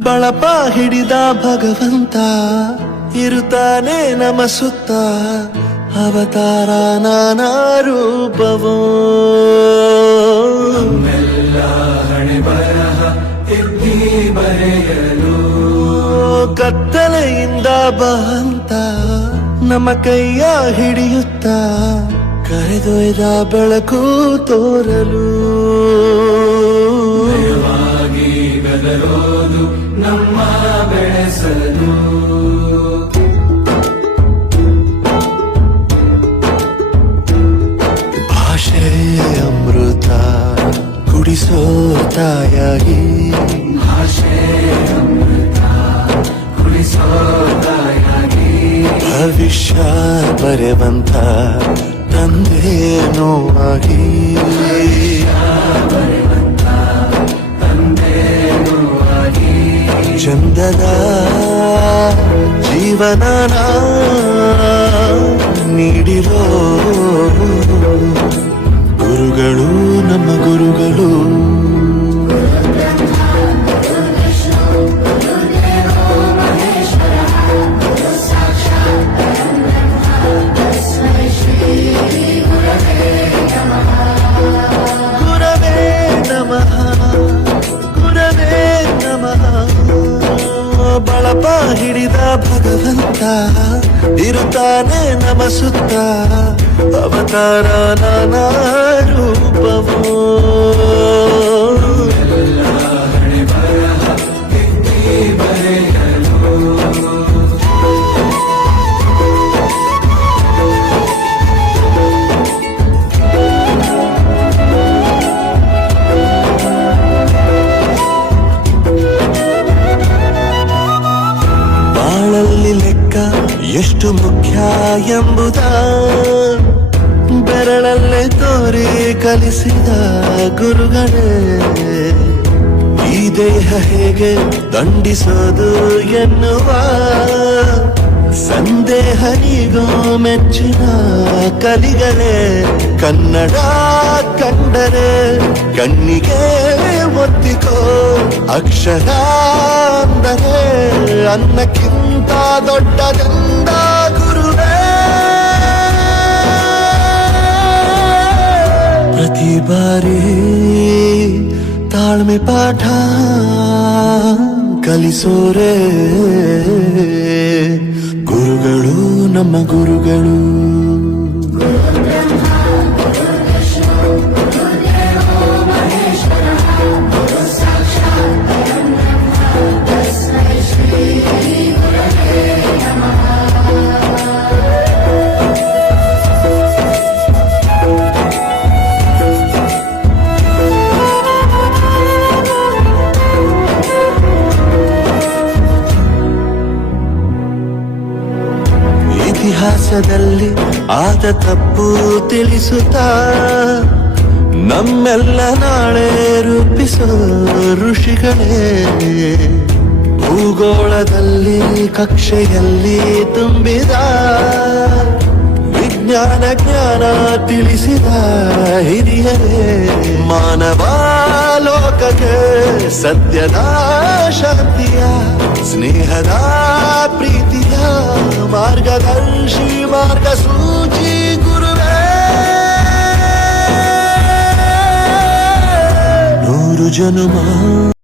ಬಳಪ ಹಿಡಿದ ಭಗವಂತ ಇರುತ್ತಾನೆ ನಮ ಸುತ್ತ ಅವತಾರ ನಾನಾ ರೂಪವೋ ನಮ್ಮೆಲ್ಲ ಹಣೆ ಬರಹ ಎತ್ತಿ ಬರೆಯಲು ಕತ್ತಲೆಯಿಂದ ಬಂತ ನಮ್ಮ ಕೈಯ ಹಿಡಿಯುತ್ತ ಕರೆದೊಯ್ದ ಬೆಳಕು ತೋರಲು ನಯವಾಗಿ ಗದರೋದು ನಮ್ಮ ಬೆಳೆಸಲು ಭಾಷೆ ಅಮೃತ ಕುಡಿಸೋ ತಾಯಾಗಿ ಭಾಷೆ ಅಮೃತ ಕುಡಿಸೋ ತಾಯಾಗಿ ಭವಿಷ್ಯ ಬರೆವಂತ ತಂದೇನೋ ಆಗಿ ಚಂದದ ಜೀವನ ನೀಡಿರೋ ಗುರುಗಳು ನಮ್ಮ ಗುರುಗಳು ಗುರವೇ ನಮಃ ಗುರವೇ ನಮಃ ಬಳಪ ಹಿಡಿದ ಭಗವಂತ ಇರುತ್ತಾನೆ ನಮ ಸುತ್ತ ಅವತಾರ ನಾನಾ ರೂಪವೋ ಹಣೆ ಬರಹ ಎತ್ತಿ ಬರೆಯಲು ಬಾಳಲ್ಲಿ ಲೆಕ್ಕ ಎಷ್ಟು ಮುಖ್ಯ ಎಂಬುದ ಬೆರಳಲ್ಲೇ ತೋರಿ ಕಲಿಸಿದ ಗುರುಗಳೇ ಈ ದೇಹ ಹೇಗೆ ದಂಡಿಸೋದು ಎನ್ನುವ ಸಂದೇಹ ನೀಗೋ ಮೆಚ್ಚಿನ ಕಲಿಗಳೇ ಕನ್ನಡ ಕಂಡರೆ ಕಣ್ಣಿಗೆ ಒತ್ತಿಕೋ ಅಕ್ಷರ ಅಂದರೆ ಅನ್ನಕ್ಕಿಂತ ದೊಡ್ಡದೆಂದ ಗುರುವೇ ಪ್ರತಿ ಬಾರಿ ತಾಳ್ಮೆ ಪಾಠ ಕಲಿಸೋರೆ ಗುರುಗಳು ನಮ್ಮ ಗುರುಗಳು ಇತಿಹಾಸದಲ್ಲಿ ಆದ ತಪ್ಪು ತಿಳಿಸುತ್ತಾ ನಮ್ಮೆಲ್ಲ ನಾಳೆ ರೂಪಿಸೋ ಋಷಿಗಳೇ ಭೂಗೋಳದಲ್ಲಿ ಕಕ್ಷೆಯಲ್ಲಿ ತುಂಬಿದ ವಿಜ್ಞಾನ ಜ್ಞಾನ ತಿಳಿಸಿದ ಹಿರಿಯರೇ ಮಾನವ ಲೋಕಕ್ಕೆ ಸತ್ಯದ ಶಾಂತಿಯ ಸ್ನೇಹದ ಪ್ರೀತಿಯ ಮಾರ್ಗದರ್ಶಿ ಮಾರ್ಗಸೂಚಿ ಗುರುವೇ ನೂರು ಜನುಮ